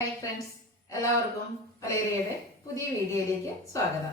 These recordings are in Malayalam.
ഹായ് ഫ്രണ്ട്സ്, എല്ലാവർക്കും പലേറിയയുടെ പുതിയ വീഡിയോയിലേക്ക് സ്വാഗതം.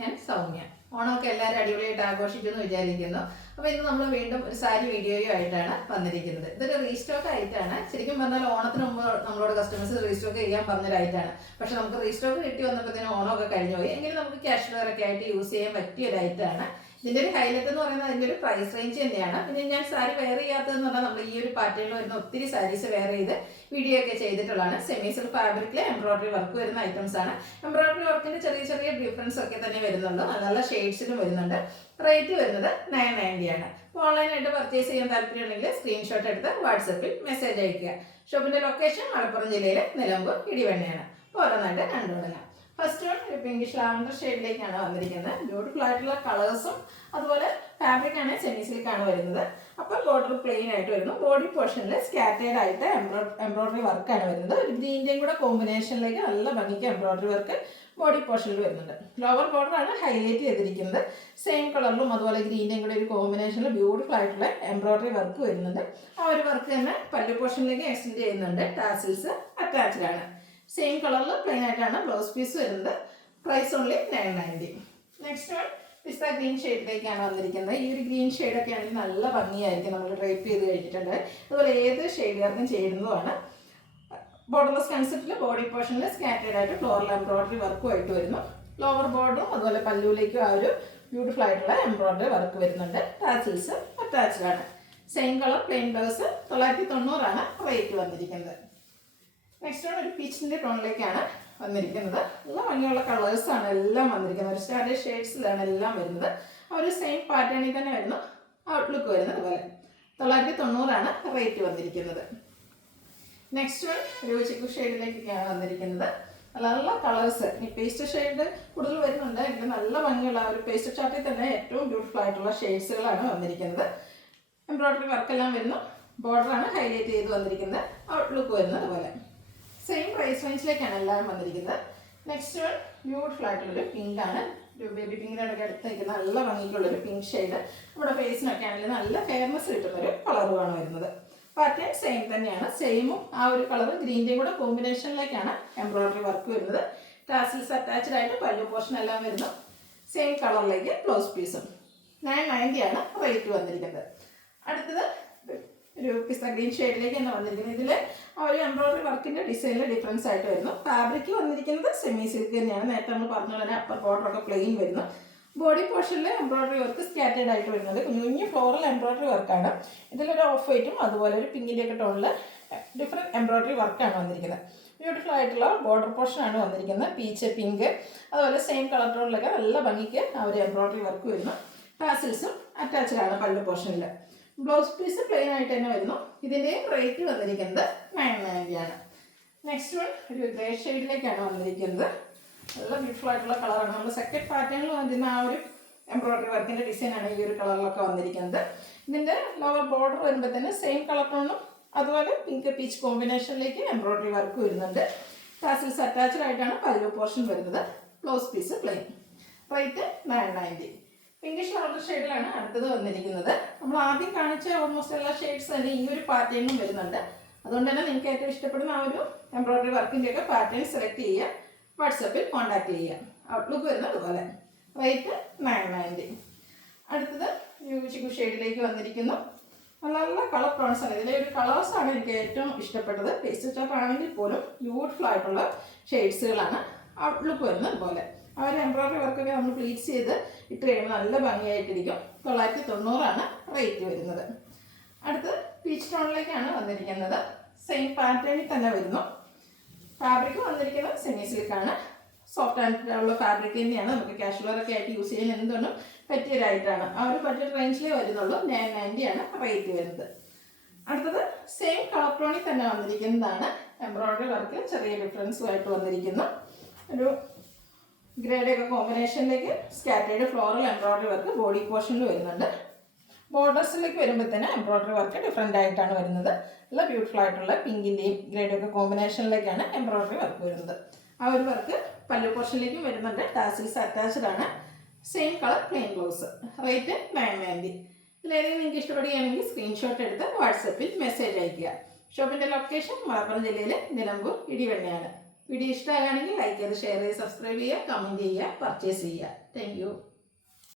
ഞാൻ സൗമ്യ. ഓണമൊക്കെ എല്ലാവരും അടിപൊളിയായിട്ട് ആഘോഷിക്കുമെന്ന് വിചാരിക്കുന്നു. അപ്പോൾ ഇന്ന് നമ്മൾ വീണ്ടും ഒരു സാരി വീഡിയോയും ആയിട്ടാണ് വന്നിരിക്കുന്നത്. ഇതൊരു റീസ്റ്റോക്ക് ആയിട്ടാണ്. ശരിക്കും പറഞ്ഞാൽ ഓണത്തിന് മുമ്പ് നമ്മളോട് കസ്റ്റമേഴ്സ് റീസ്റ്റോക്ക് ചെയ്യാൻ പറഞ്ഞൊരായിട്ടാണ്. പക്ഷെ നമുക്ക് റീസ്റ്റോക്ക് കിട്ടി വന്നപ്പോഴത്തേനും ഓണമൊക്കെ കഴിഞ്ഞു പോയി. എങ്കിലും നമുക്ക് ക്യാഷ് വെയർ ഒക്കെ ആയിട്ട് യൂസ് ചെയ്യാൻ പറ്റിയ ഒരു ഐറ്റമാണ്. ഇതിൻ്റെ ഒരു ഹൈലൈറ്റ് എന്ന് പറയുന്നത് അതിൻ്റെ ഒരു പ്രൈസ് റേഞ്ച് തന്നെയാണ്. പിന്നെ ഞാൻ സാരി വെയർ ചെയ്യാത്തതെന്ന് പറഞ്ഞാൽ നമ്മൾ ഈ ഒരു പാറ്റേണിൽ വരുന്ന ഒത്തിരി സാരീസ് വെയർ ചെയ്ത് വീഡിയോ ഒക്കെ ചെയ്തിട്ടുള്ളതാണ്. സെമി സിൽക്ക് ഫാബ്രിക്കിൽ എംബ്രോയിഡറി വർക്ക് വരുന്ന ഐറ്റംസ് ആണ്. എംബ്രോയിഡറി വർക്കിന്റെ ചെറിയ ചെറിയ ഡിഫറൻസ് ഒക്കെ തന്നെ വരുന്നുള്ളൂ. നല്ല ഷെയ്ഡ്സിലും വരുന്നുണ്ട്. റേറ്റ് വരുന്നത് 990 ആണ്. ഓൺലൈനായിട്ട് പർച്ചേസ് ചെയ്യാൻ താല്പര്യമുണ്ടെങ്കിൽ സ്ക്രീൻഷോട്ട് എടുത്ത് വാട്സപ്പിൽ മെസ്സേജ് അയക്കുക. ഷോപ്പിന്റെ ലൊക്കേഷൻ മലപ്പുറം ജില്ലയിലെ നിലമ്പൂർ ഇടിവണ്ണയാണ്. ഓരോന്നായിട്ട് കണ്ടുപിടുക. ഫസ്റ്റ് വൺ ഒരു പിങ്കിഷ് ലാവൻഡർ ഷെയ്ഡിലേക്കാണ് വന്നിരിക്കുന്നത്. ബ്യൂട്ടിഫുൾ ആയിട്ടുള്ള കളേഴ്സും അതുപോലെ ഫാബ്രിക് ആണ് സെമി സിൽക്ക് ആണ് വരുന്നത്. അപ്പോൾ ബോർഡർ പ്ലെയിൻ ആയിട്ട് വരുന്നു. ബോഡി പോർഷനിൽ സ്കാറ്റേഡ് ആയിട്ട് എംബ്രോയിഡറി വർക്കാണ് വരുന്നത്. ഒരു ഗ്രീൻ്റെയും കൂടെ കോമ്പിനേഷനിലേക്ക് നല്ല ഭംഗിക്ക് എംബ്രോയിഡറി വർക്ക് ബോഡി പോർഷനിൽ വരുന്നുണ്ട്. ലോവർ ബോർഡർ ആണ് ഹൈലൈറ്റ് ചെയ്തിരിക്കുന്നത്. സെയിം കളറിലും അതുപോലെ ഗ്രീൻ്റെയും കൂടെ ഒരു കോമ്പിനേഷനിൽ ബ്യൂട്ടിഫുൾ ആയിട്ടുള്ള എംബ്രോയിഡറി വർക്ക് വരുന്നുണ്ട്. ആ ഒരു വർക്ക് തന്നെ പല്ലു പോർഷനിലേക്ക് എക്സ്റ്റെൻഡ് ചെയ്യുന്നുണ്ട്. ടാസിൽസ് അറ്റാച്ച്ഡ് ആണ്. സെയിം കളറിൽ പ്ലെയിൻ ആയിട്ടാണ് ബ്ലൗസ് പീസ് വരുന്നത്. Price only 990. Next one pista green ഷെയ്ഡിലേക്കാണ് വന്നിരിക്കുന്നത്. ഈ ഒരു ഗ്രീൻ ഷെയ്ഡൊക്കെ ആണെങ്കിൽ നല്ല ഭംഗിയായിരിക്കും നമ്മൾ ഡ്രൈപ്പ് ചെയ്ത് കഴിഞ്ഞിട്ടുണ്ട്. അതുപോലെ ഏത് ഷെയ്ഡുകാർക്കും ചേരുന്നതുമാണ്. ബോർഡർലെസ് കൺസെപ്റ്റിൽ ബോഡി പോർഷനിൽ സ്കാറ്റേഡ് ആയിട്ട് ഫ്ലോറൽ എംബ്രോയിഡറി വർക്കും ആയിട്ട് വരുന്നു. ലോവർ ബോർഡറും അതുപോലെ പല്ലുവിലേക്കും ആ ഒരു ബ്യൂട്ടിഫുൾ ആയിട്ടുള്ള എംബ്രോയിഡറി വർക്ക് വരുന്നുണ്ട്. ടാസിൽസ് അറ്റാച്ച്ഡ് ആണ്. സെയിം കളർ പ്ലെയിൻ ബ്ലൗസ് 990 ആണ് റേറ്റ് വന്നിരിക്കുന്നത്. നെക്സ്റ്റ് വൺ ഒരു പീച്ചിൻ്റെ ടോണിലേക്കാണ് വന്നിരിക്കുന്നത്. നല്ല ഭംഗിയുള്ള കളേഴ്സാണ് എല്ലാം വന്നിരിക്കുന്നത്. ഒരു സ്റ്റാൻഡേർഡ് ഷെയ്ഡ്സിലാണ് എല്ലാം വരുന്നത്. ആ ഒരു സെയിം പാറ്റേണിൽ തന്നെ വരുന്നു ഔട്ട്ലുക്ക് വരുന്നത് പോലെ. 990 ആണ് റേറ്റ് വന്നിരിക്കുന്നത്. നെക്സ്റ്റ് വൺ ഒരു ചിക്കു ഷെയ്ഡിലേക്കൊക്കെയാണ് വന്നിരിക്കുന്നത്. നല്ല കളേഴ്സ്. ഈ പേസ്റ്റ് ഷെയ്ഡ് കൂടുതൽ വരുന്നുണ്ട്. എങ്കിലും നല്ല ഭംഗിയുള്ള ഒരു പേസ്റ്റ് ചാർട്ടിൽ തന്നെ ഏറ്റവും ബ്യൂട്ടിഫുൾ ആയിട്ടുള്ള ഷെയ്ഡ്സുകളാണ് വന്നിരിക്കുന്നത്. എംബ്രോയിഡറി വർക്കെല്ലാം വരുന്നു. ബോർഡറാണ് ഹൈലൈറ്റ് ചെയ്ത് വന്നിരിക്കുന്നത്. ഔട്ട്ലുക്ക് വരുന്നത് പോലെ. സെയിം പ്രൈസ് റേഞ്ചിലേക്കാണ് എല്ലാവരും വന്നിരിക്കുന്നത്. നെക്സ്റ്റ് വൺ ബ്യൂട്ടിഫുൾ ആയിട്ടുള്ളൊരു പിങ്ക് ആണ്. ഒരു ബേബി പിങ്കിനോടൊക്കെ അടുത്ത് നിൽക്കുന്ന നല്ല ഭംഗിക്കുള്ളൊരു പിങ്ക് ഷെയ്ഡ്. നമ്മുടെ ഫേസിനൊക്കെ ആണെങ്കിൽ നല്ല ഫെയർനെസ് കിട്ടുന്നൊരു കളറുമാണ് വരുന്നത്. പാറ്റേൺ സെയിം തന്നെയാണ്. സെയിമും ആ ഒരു കളർ ഗ്രീൻ്റെയും കൂടെ കോമ്പിനേഷനിലേക്കാണ് എംബ്രോയിഡറി വർക്ക് വരുന്നത്. ടാസിൽസ് അറ്റാച്ച്ഡ് ആയിട്ട് പല്ലു പോർഷൻ എല്ലാം വരുന്നു. സെയിം കളറിലേക്ക് ബ്ലൗസ് പീസും. 990 ആണ് റേറ്റ് വന്നിരിക്കുന്നത്. അടുത്തത് ഒരു പിസ്ത ഗ്രീൻ ഷെയ്ഡിലേക്ക് തന്നെ വന്നിരിക്കുന്നത്. ഇതിൽ ആ ഒരു എംബ്രോയിഡറി വർക്കിൻ്റെ ഡിസൈനിൽ ഡിഫറൻസ് ആയിട്ട് വരുന്നു. ഫാബ്രിക് വന്നിരിക്കുന്നത് സെമി സിൽക്ക് തന്നെയാണ്. നേരത്തെ നമ്മൾ പറഞ്ഞ പോലെ അപ്പർ ബോർഡറൊക്കെ പ്ലെയിൻ വരുന്നു. ബോഡി പോർഷനിൽ എംബ്രോയിഡറി വർക്ക് സ്കാറ്റേഡ് ആയിട്ട് വരുന്നത്. കുഞ്ഞു കുഞ്ഞു ഫ്ലോറൽ എംബ്രോയിഡറി വർക്കാണ്. ഇതിലൊരു ഓഫ് വൈറ്റും അതുപോലെ ഒരു പിങ്കിൻ്റെ ഒക്കെ ടോണിൽ ഡിഫറെൻറ്റ് എംബ്രോയിഡറി വർക്കാണ് വന്നിരിക്കുന്നത്. ബ്യൂട്ടിഫുൾ ആയിട്ടുള്ള ബോർഡർ പോർഷനാണ് വന്നിരിക്കുന്നത്. പീച്ച് പിങ്ക് അതുപോലെ സെയിം കളർ ടോണിലൊക്കെ നല്ല ഭംഗിക്ക് ആ ഒരു എംബ്രോയിഡറി വർക്ക് വരുന്നു. ടാസിൽസും അറ്റാച്ച്ഡ് ആണ് പല്ലു പോർഷനിൽ. ബ്ലൗസ് പീസ് പ്ലെയിൻ ആയിട്ട് തന്നെ വരുന്നു. ഇതിൻ്റെയും റേറ്റ് വന്നിരിക്കുന്നത് 990 ആണ്. നെക്സ്റ്റ് വൺ ഒരു ഗ്രേ ഷെയ്ഡിലേക്കാണ് വന്നിരിക്കുന്നത്. നല്ല ബ്യൂട്ടിഫുൾ ആയിട്ടുള്ള കളറാണ്. നമ്മൾ സെക്കൻഡ് പാറ്റേണിൽ വന്നിരുന്ന ആ ഒരു എംബ്രോയിഡറി വർക്കിൻ്റെ ഡിസൈനാണ് ഈ ഒരു കളറിലൊക്കെ വന്നിരിക്കുന്നത്. ഇതിൻ്റെ ലോവർ ബോർഡർ വരുമ്പോൾ തന്നെ സെയിം കളർ ടോണും അതുപോലെ പിങ്ക് പീച്ച് കോമ്പിനേഷനിലേക്ക് എംബ്രോയിഡറി വർക്ക് വരുന്നുണ്ട്. ടാസിൽസ് അറ്റാച്ച്ഡ് ആയിട്ടാണ് പല്ലു പോർഷൻ വരുന്നത്. Blouse piece plain. Rate 990. Pinkish lavender ഷെയ്ഡിലാണ് അടുത്തത് വന്നിരിക്കുന്നത്. നമ്മൾ ആദ്യം കാണിച്ച ഓൾമോസ്റ്റ് എല്ലാ ഷെയ്ഡ്സ് തന്നെ ഈ ഒരു പാറ്റേണിലും വരുന്നുണ്ട്. അതുകൊണ്ട് തന്നെ നിങ്ങൾക്ക് ഏറ്റവും ഇഷ്ടപ്പെടുന്ന ആ ഒരു എംബ്രോയിഡറി വർക്കിൻ്റെ ഒക്കെ പാറ്റേൺ സെലക്ട് ചെയ്യുക. വാട്സപ്പിൽ കോൺടാക്ട് ചെയ്യുക. ഔട്ട്ലുക്ക് വരുന്നത് അതുപോലെ. റേറ്റ് 990. അടുത്തത് ചിക്കു ഷെയ്ഡിലേക്ക് വന്നിരിക്കുന്നു. നല്ല നല്ല കളർ ടോൺസ് ആണ്. ഇതിലെ ഒരു കളേഴ്സാണ് എനിക്ക് ഏറ്റവും ഇഷ്ടപ്പെട്ടത്. പേസ്റ്റ് ചാർട്ട് ആണെങ്കിൽ പോലും ബ്യൂട്ടിഫുൾ ആയിട്ടുള്ള ഷെയ്ഡ്സുകളാണ്. ഔട്ട്ലുക്ക് വരുന്നത് അതുപോലെ. ആ ഒരു എംബ്രോയിഡറി വർക്കൊക്കെ നമ്മൾ പ്ലീറ്റ്സ് ചെയ്ത് ഇട്ട് കഴിയുമ്പോൾ നല്ല ഭംഗിയായിട്ടിരിക്കും. 990 ആണ് റേറ്റ് വരുന്നത്. അടുത്തത് പീച്ച് ടോണിലേക്കാണ് വന്നിരിക്കുന്നത്. സെയിം പാറ്റേണിൽ തന്നെ വരുന്നു. ഫാബ്രിക് വന്നിരിക്കുന്നത് സെമി സിൽക്കാണ്. സോഫ്റ്റ് ആൻഡ് ഉള്ള ഫാബ്രിക് തന്നെയാണ്. നമുക്ക് കാഷ്വലറൊക്കെ ആയിട്ട് യൂസ് ചെയ്യാൻ എന്തുകൊണ്ടും പറ്റിയൊരായിട്ടാണ്. ആ ഒരു ബഡ്ജറ്റ് റേഞ്ചിലേ വരുന്നുള്ളൂ. 990 ആണ് റേറ്റ് വരുന്നത്. അടുത്തത് സെയിം കളർ ടോണിൽ തന്നെ വന്നിരിക്കുന്നതാണ്. എംബ്രോയിഡറി വർക്ക് ചെറിയ ഡിഫറൻസുമായിട്ട് വന്നിരിക്കുന്നു. ഒരു ഗ്രേഡ് ഒക്കെ കോമ്പിനേഷനിലേക്ക് scattered floral embroidery work body പോർഷനിൽ വരുന്നുണ്ട്. ബോർഡേഴ്സിലേക്ക് വരുമ്പോൾ തന്നെ എംബ്രോയിഡറി വർക്ക് ഡിഫറെൻ്റ് ആയിട്ടാണ് വരുന്നത്. നല്ല ബ്യൂട്ടിഫുൾ ആയിട്ടുള്ള പിങ്കിൻ്റെയും ഗ്രേഡ് ഒക്കെ കോമ്പിനേഷനിലേക്കാണ് എംബ്രോയിഡറി വർക്ക് വരുന്നത്. ആ ഒരു വർക്ക് പല്ലു പോർഷനിലേക്കും വരുന്നുണ്ട്. ടാസിൽസ് അറ്റാച്ച്ഡ് ആണ്. Same colour plain blouse. Rate 990. ഇതിലേതെങ്കിലും നിങ്ങൾക്ക് ഇഷ്ടപ്പെടുകയാണെങ്കിൽ സ്ക്രീൻഷോട്ട് എടുത്ത് വാട്സപ്പിൽ മെസ്സേജ് അയയ്ക്കുക. ഷോപ്പിൻ്റെ ലൊക്കേഷൻ മലപ്പുറം ജില്ലയിലെ നിലമ്പൂർ ഇടിവണ്ണയാണ്. വീഡിയോ ഇഷ്ടമാകുകയാണെങ്കിൽ ലൈക്ക് ചെയ്ത് ഷെയർ ചെയ്ത് സബ്സ്ക്രൈബ് ചെയ്യുക, കമൻറ്റ് ചെയ്യുക, പർച്ചേസ് ചെയ്യുക. താങ്ക്